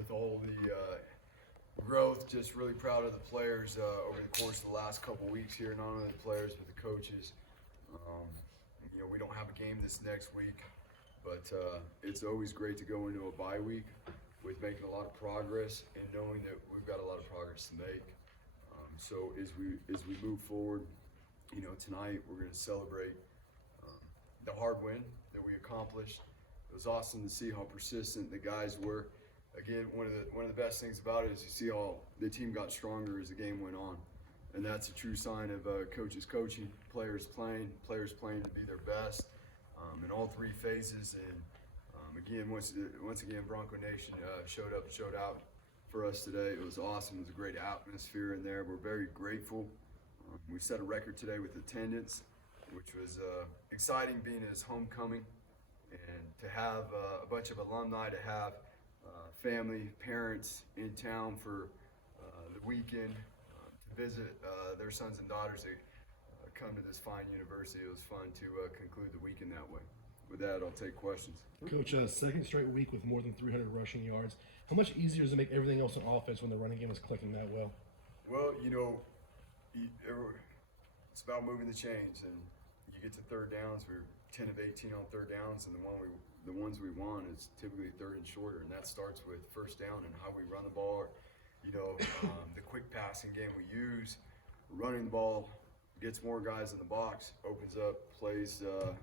with all the growth. Just really proud of the players over the course of the last couple weeks here. Not only the players, but the coaches. We don't have a game this next week, but it's always great to go into a bye week with making a lot of progress and knowing that we've got a lot of progress to make. So as we move forward, tonight we're going to celebrate the hard win that we accomplished. It was awesome to see how persistent the guys were. Again, one of the best things about it is you see how the team got stronger as the game went on, and that's a true sign of coaches coaching, players playing to be their best in all three phases. And again, once again, Bronco Nation showed up, showed out for us today. It was awesome. It was a great atmosphere in there. We're very grateful. We set a record today with attendance, which was exciting, being as homecoming, and to have a bunch of alumni, to have family, parents in town for the weekend to visit their sons and daughters that come to this fine university. It was fun to conclude the weekend that way. With that, I'll take questions. Coach, second straight week with more than 300 rushing yards. How much easier does it make everything else on offense when the running game is clicking that well? Well, it's about moving the chains, and you get to third downs. We're 10 of 18 on third downs, and the ones we won is typically third and shorter, and that starts with first down and how we run the ball. The quick passing game we use, running the ball, gets more guys in the box, opens up plays,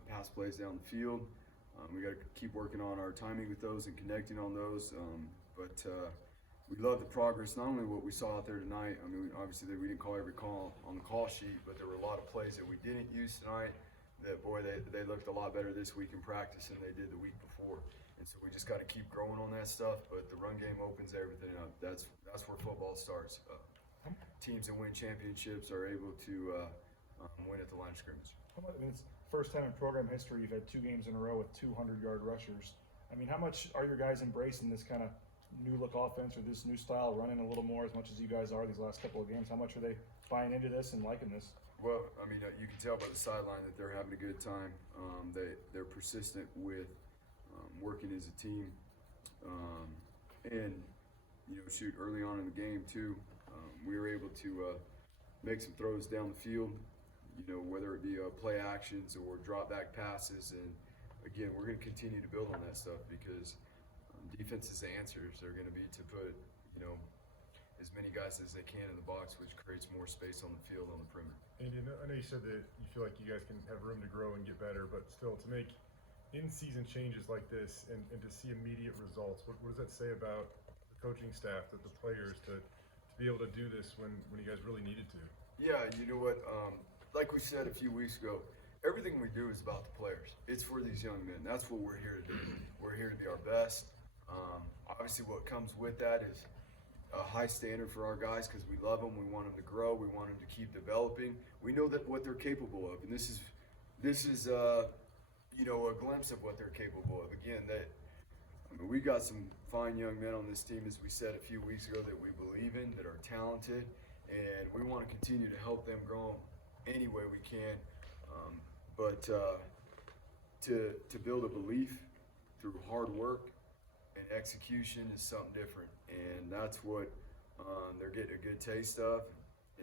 pass plays down the field. We got to keep working on our timing with those and connecting on those. But we love the progress, not only what we saw out there tonight. I mean, obviously we didn't call every call on the call sheet, but there were a lot of plays that we didn't use tonight that, boy, they looked a lot better this week in practice than they did the week before. And so we just got to keep growing on that stuff, but the run game opens everything up. That's where football starts. Teams that win championships are able to win at the line of scrimmage. I mean, it's first time in program history you've had 2 games in a row with 200-yard rushers. I mean, how much are your guys embracing this kind of new look offense or this new style, running a little more as much as you guys are these last couple of games? How much are they buying into this and liking this? Well, I mean, you can tell by the sideline that they're having a good time. They're persistent with working as a team. And shoot, early on in the game too, we were able to make some throws down the field, whether it be play actions or drop back passes. And again, we're going to continue to build on that stuff because defense's answers are going to be to put, as many guys as they can in the box, which creates more space on the field on the perimeter. Andy, I know you said that you feel like you guys can have room to grow and get better, but still to make in-season changes like this and to see immediate results, what does that say about the coaching staff, that the players, to be able to do this when you guys really needed to? Yeah, you know what? Like we said a few weeks ago, everything we do is about the players. It's for these young men. That's what we're here to do. We're here to be our best. Obviously, what comes with that is a high standard for our guys because we love them. We want them to grow. We want them to keep developing. We know that what they're capable of, and this is a glimpse of what they're capable of. Again, we got some fine young men on this team, as we said a few weeks ago, that we believe in, that are talented, and we want to continue to help them grow any way we can. But to build a belief through hard work and execution is something different, and that's what they're getting a good taste of.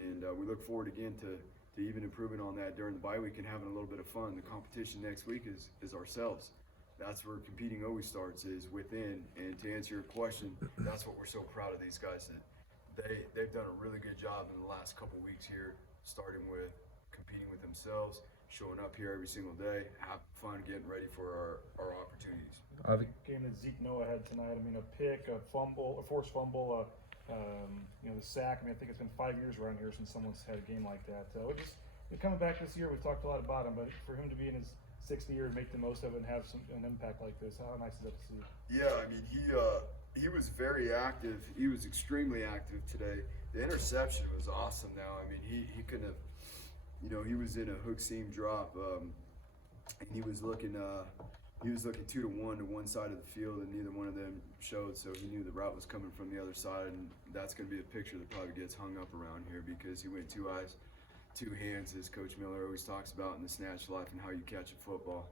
And we look forward again to even improving on that during the bye week and having a little bit of fun. The competition next week is ourselves. That's where competing always starts, is within. And to answer your question, that's what we're so proud of these guys, that they've done a really good job in the last couple weeks here, starting with competing with themselves, showing up here every single day, having fun, getting ready for our opportunities. The game that Zeke Noah had tonight, I mean, a pick, a fumble, a forced fumble, the sack. I mean, I think it's been 5 years around here since someone's had a game like that. Coming back this year, we've talked a lot about him, but for him to be in his 6th year and make the most of it and have an impact like this, how nice is that to see? Yeah, I mean, he was very active. He was extremely active today. The interception was awesome. Now, I mean, he couldn't have. He was in a hook seam drop, and he was looking 2 to 1 to one side of the field, and neither one of them showed. So he knew the route was coming from the other side, and that's going to be a picture that probably gets hung up around here because he went 2 eyes, 2 hands, as Coach Miller always talks about in the snatch life and how you catch a football.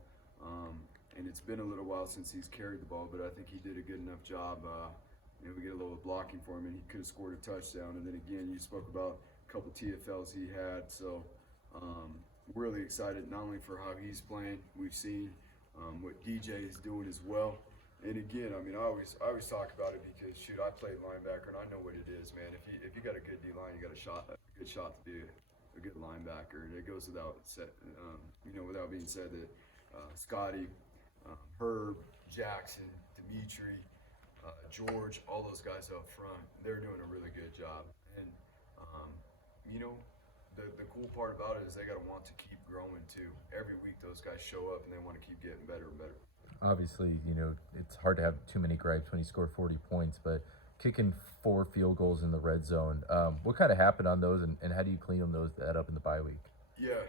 And it's been a little while since he's carried the ball, but I think he did a good enough job we get a little blocking for him, and he could have scored a touchdown. And then again, you spoke about a couple TFLs he had. So we're really excited not only for how he's playing. We've seen what DJ is doing as well. And again, I always talk about it because I played linebacker and I know what it is, man. If you got a good D line, you got a good shot to be a good linebacker. And it goes without being said that Scotty, Herb, Jackson, Dimitri, George, all those guys up front, they're doing a really good job. And the cool part about it is they got to want to keep growing too. Every week those guys show up and they want to keep getting better and better. Obviously, it's hard to have too many gripes when you score 40 points, but kicking 4 field goals in the red zone, what kind of happened on those, and how do you clean that up in the bye week? Yeah,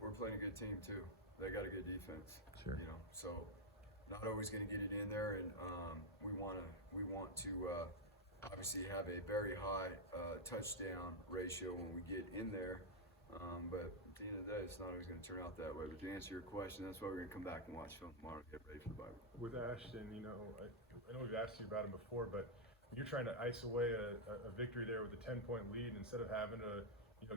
we're playing a good team too. They got a good defense. Sure. So not always going to get it in there, and we want to obviously have a very high touchdown ratio when we get in there. But at the end of the day, it's not always going to turn out that way. But to answer your question, that's why we're going to come back and watch film tomorrow to get ready for the bye week. With Ashton, I know we've asked you about him before, but when you're trying to ice away a victory there with a 10-point lead, instead of having to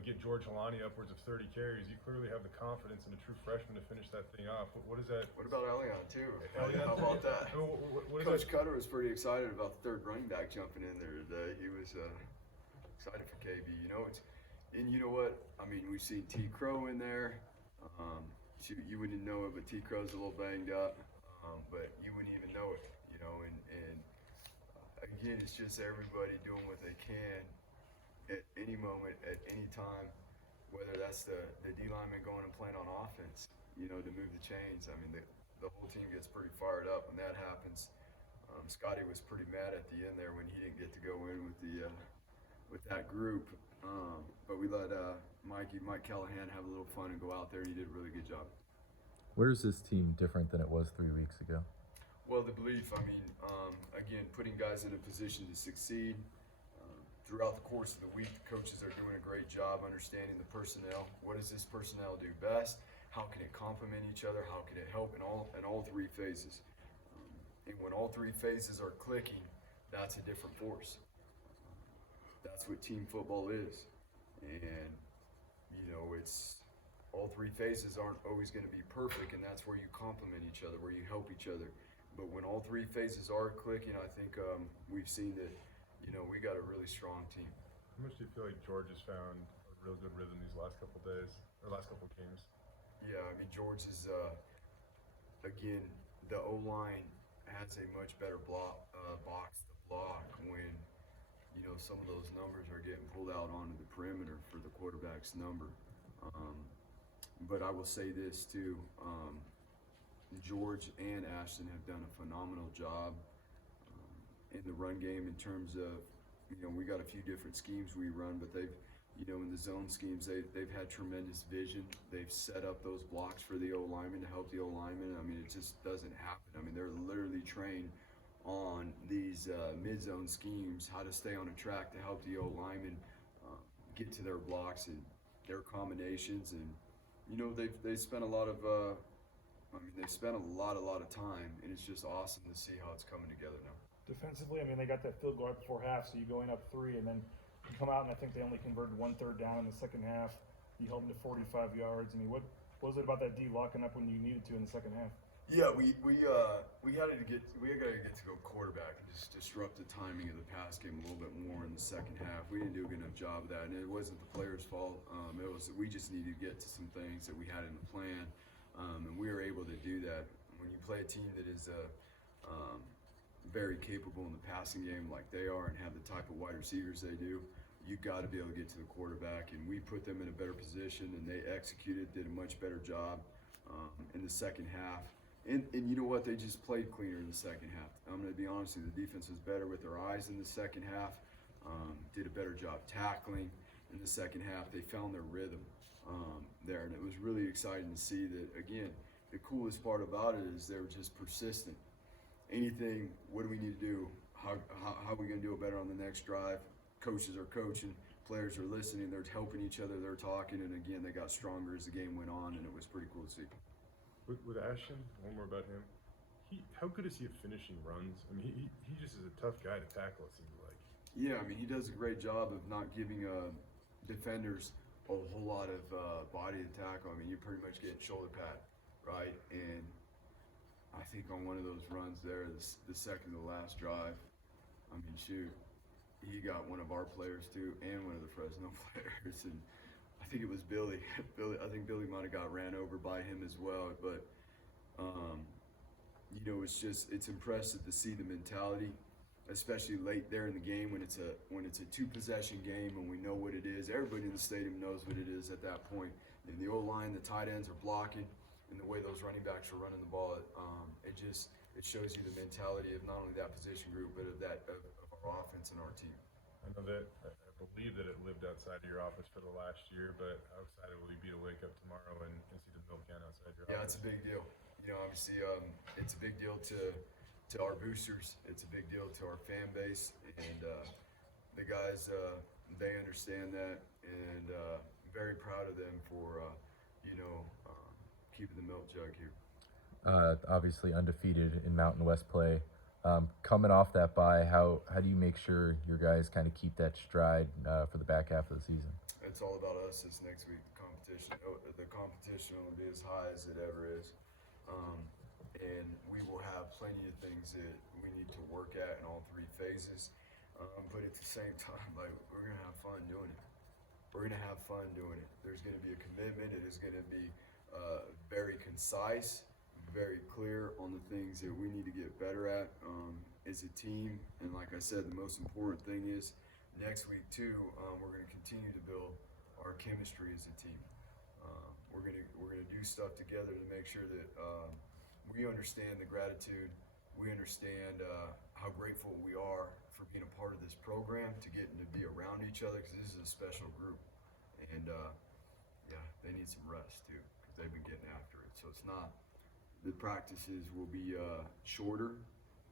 get George Helani upwards of 30 carries, you clearly have the confidence in a true freshman to finish that thing off. What is that? What about Elion too? Elion, How about that? What Coach Cutter was pretty excited about the third running back jumping in there today. He was excited for KB. And you know what? We've seen T. Crow in there. You wouldn't know it, but T. Crow's a little banged up. But you wouldn't even know it, And again, it's just everybody doing what they can at any moment, at any time, whether that's the D lineman going and playing on offense, to move the chains. The whole team gets pretty fired up when that happens. Scotty was pretty mad at the end there when he didn't get to go in with that group. But we let Mike Callahan have a little fun and go out there, and he did a really good job. Where is this team different than it was 3 weeks ago? Well, the belief, again, putting guys in a position to succeed. Throughout the course of the week, the coaches are doing a great job understanding the personnel. What does this personnel do best? How can it complement each other? How can it help in all 3 phases? And when all 3 phases are clicking, that's a different force. That's what team football is. And, it's all 3 phases aren't always going to be perfect, and that's where you complement each other, where you help each other. But when all 3 phases are clicking, I think we've seen that, we got a really strong team. How much do you feel like George has found a real good rhythm these last couple days, or last couple games? Yeah, George is, again, the O-line has a much better box to block when, some of those numbers are getting pulled out onto the perimeter for the quarterback's number. But I will say this too, George and Ashton have done a phenomenal job in the run game in terms of, we got a few different schemes we run, but they've, in the zone schemes, they've had tremendous vision. They've set up those blocks for the O-lineman to help the O-lineman. It just doesn't happen. They're literally trained on these mid-zone schemes, how to stay on a track to help the O-lineman get to their blocks and their combinations. And, they spent a lot of, they spent a lot of time, and it's just awesome to see how it's coming together now. Defensively, they got that field goal right before half, so you go in up 3, and then you come out, and I think they only converted 1 third down in the second half. You held them to 45 yards. What was it about that D locking up when you needed to in the second half? Yeah, we got to get to go quarterback and just disrupt the timing of the pass game a little bit more in the second half. We didn't do a good enough job of that, and it wasn't the players' fault. We just needed to get to some things that we had in the plan, and we were able to do that. When you play a team that is very capable in the passing game like they are and have the type of wide receivers they do, you've got to be able to get to the quarterback, and we put them in a better position, and they executed, did a much better job in the second half. And you know what? They just played cleaner in the second half. I'm going to be honest with you, the defense was better with their eyes in the second half, did a better job tackling in the second half. They found their rhythm there, and it was really exciting to see that. Again, the coolest part about it is they were just persistent. Anything, what do we need to do? How are we going to do it better on the next drive? Coaches are coaching, players are listening, they're helping each other, they're talking, and again, they got stronger as the game went on, and it was pretty cool to see. With Ashton, one more about him. how good is he at finishing runs? I mean, he just is a tough guy to tackle, it seems like. Yeah, I mean, he does a great job of not giving defenders a whole lot of body to tackle. I mean, you're pretty much getting shoulder pad, right? And I think on one of those runs there, the second to last drive, I mean, shoot, he got one of our players too, and one of the Fresno players, and I think it was Billy. I think Billy might have got ran over by him as well, but you know, it's impressive to see the mentality, especially late there in the game when it's a two-possession game and we know what it is. Everybody in the stadium knows what it is at that point. And the O-line, the tight ends are blocking, and the way those running backs are running the ball, it shows you the mentality of not only that position group but of our offense and our team. I know that I believe that it lived outside of your office for the last year, but how excited will you be to wake up tomorrow and see the milk can outside your Yeah, office? it's a big deal. You know, obviously, it's a big deal to our boosters. It's a big deal to our fan base, and the guys they understand that, and very proud of them for keeping the milk jug here. Obviously undefeated in Mountain West play. Coming off that bye, how do you make sure your guys kind of keep that stride for the back half of the season? It's all about us this next week. The competition will be as high as it ever is, and we will have plenty of things that we need to work at in all three phases. But at the same time, like, we're gonna have fun doing it. We're gonna have fun doing it. There's gonna be a commitment. It is gonna be very concise, very clear on the things that we need to get better at as a team. And like I said, the most important thing is next week too, we're going to continue to build our chemistry as a team. We're gonna do stuff together to make sure that we understand the gratitude. We understand how grateful we are for being a part of this program, to getting to be around each other, because this is a special group. And yeah, they need some rest too, because they've been getting after it. So it's not. The practices will be shorter.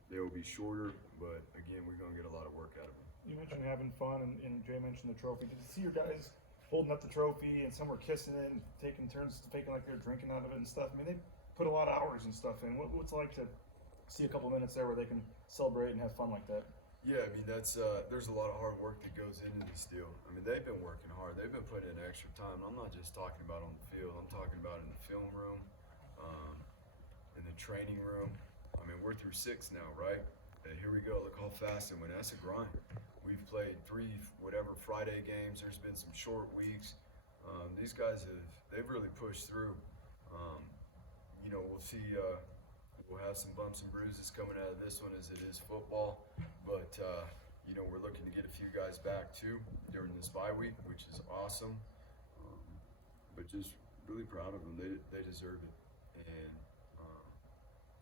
They will be shorter, but again, we're going to get a lot of work out of them. You mentioned having fun, and Jay mentioned the trophy. Did you see your guys holding up the trophy, and some were kissing it and taking turns faking like they're drinking out of it and stuff? I mean, they put a lot of hours and stuff in. What's it like to see a couple minutes there where they can celebrate and have fun like that? Yeah, I mean, that's there's a lot of hard work that goes into this deal. I mean, they've been working hard. They've been putting in extra time. I'm not just talking about on the field. I'm talking about in the film room, in the training room. I mean, we're through 6 now, right? And here we go. Look how fast it went. That's a grind. We've played 3 Friday games. There's been some short weeks. These guys they've really pushed through. You know, we'll see. We'll have some bumps and bruises coming out of this one, as it is football. But you know, we're looking to get a few guys back too during this bye week, which is awesome. But just really proud of them. They deserve it. And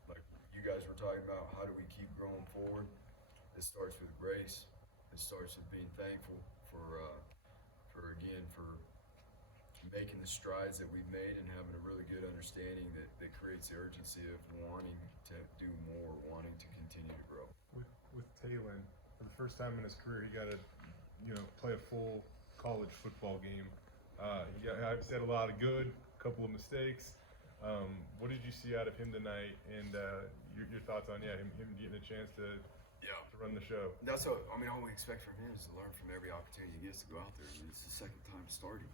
like you guys were talking about, how do we keep growing forward? It starts with grace. It starts with being thankful for making the strides that we've made, and having a really good understanding that creates the urgency of wanting to do more, wanting to continue to grow. With Taylor, for the first time in his career, he got to play a full college football game. He obviously had a lot of good, a couple of mistakes. What did you see out of him tonight, and your thoughts on him getting a chance to run the show? That's all we expect from him is to learn from every opportunity he gets to go out there. I mean, it's the second time starting.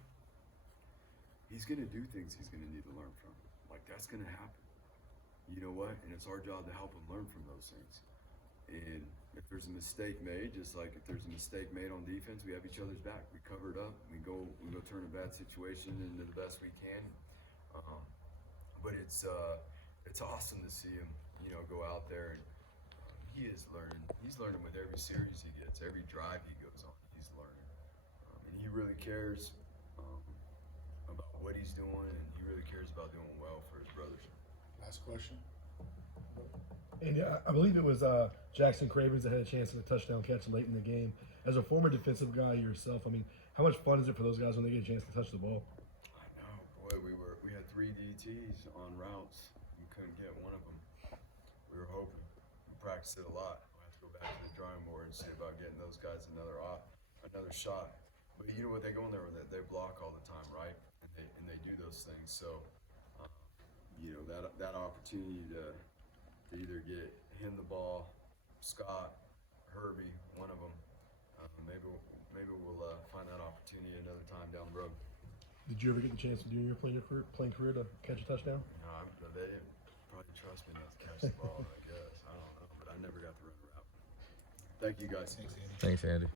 He's going to do things he's going to need to learn from. Like, that's going to happen. You know what? And it's our job to help him learn from those things. And if there's a mistake made, just like if there's a mistake made on defense, we have each other's back. We cover it up. We go turn a bad situation into the best we can. But it's awesome to see him, go out there, and he is learning. He's learning with every series he gets, every drive he goes on. He's learning, and he really cares about what he's doing, and he really cares about doing well for his brothers. Last question. And yeah, I believe it was Jackson Cravens that had a chance at a touchdown catch late in the game. As a former defensive guy yourself, I mean, how much fun is it for those guys when they get a chance to touch the ball? I know, boy. We had 3 DTs on routes. We couldn't get one of them. We were hoping. We practiced it a lot. We'll have to go back to the drawing board and see about getting those guys another shot. But you know what, they go in there with it. They block all the time, right? And they do those things. So, that opportunity to either get him the ball, Scott, Herbie, one of them. Maybe we'll find that opportunity another time down the road. Did you ever get the chance to do in your playing career to catch a touchdown? They didn't probably trust me enough to catch the ball, I guess. I don't know, but I never got the run route. Thank you guys. Thanks, Andy.